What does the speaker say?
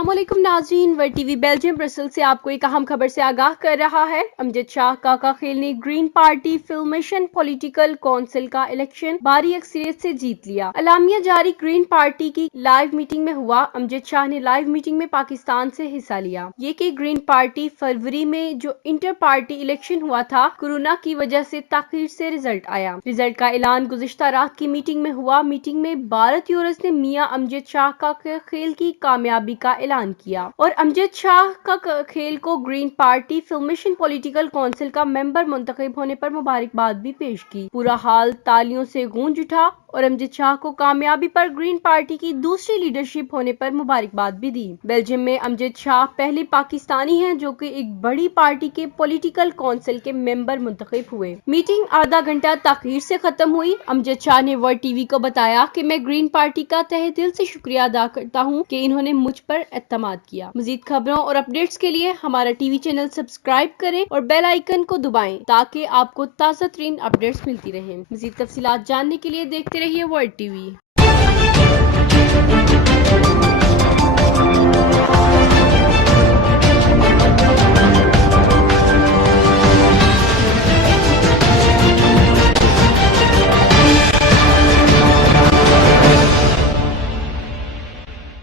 अस्सलामुअलैकुम नाज़रीन, world TV Belgium Brussels से आपको एक अहम खबर से आगाह कर रहा है। अमजद शाह काका खेल ने ग्रीन पार्टी फिल्मेशन पॉलिटिकल काउंसिल का इलेक्शन भारी अक्सरियत से जीत लिया। अलामिया जारी ग्रीन पार्टी की लाइव मीटिंग में हुआ। अमजद शाह ने लाइव मीटिंग में पाकिस्तान से हिस्सा लिया। ये कि ग्रीन पार्टी फरवरी में जो इंटर पार्टी इलेक्शन हुआ था, कोरोना की वजह से ताखीर से रिजल्ट आया। रिजल्ट का ऐलान गुज़िश्ता रात की मीटिंग में हुआ। मीटिंग में भारत यूरस ने मियां अमजद शाह का खेल की कामयाबी का ऐलान किया और अमजद शाह का खेल को ग्रीन पार्टी फिल्मेशन पॉलिटिकल काउंसिल का मेंबर मुंतखब होने पर मुबारकबाद भी पेश की। पूरा हाल तालियों से गूंज उठा और अमजद शाह को कामयाबी पर ग्रीन पार्टी की दूसरी लीडरशिप होने पर मुबारकबाद भी दी। बेल्जियम में अमजद शाह पहले पाकिस्तानी हैं जो कि एक बड़ी पार्टी के पॉलिटिकल काउंसिल के मेंबर मुंतखब हुए। मीटिंग आधा घंटा ताखीर से खत्म हुई। अमजद शाह ने वर्ल्ड टीवी को बताया कि मैं ग्रीन पार्टी का तहे दिल से शुक्रिया अदा करता हूं कि इन्होंने मुझ पर एतमाद किया। मजीद खबरों और अपडेट्स के लिए हमारा टीवी चैनल सब्सक्राइब करें और बेल आइकन को दबाएं ताकि आपको ताज़ा तरीन अपडेट्स मिलती रहें। मजीद तफसीलात जानने के लिए देखते रहिए वर्ल्ड टीवी।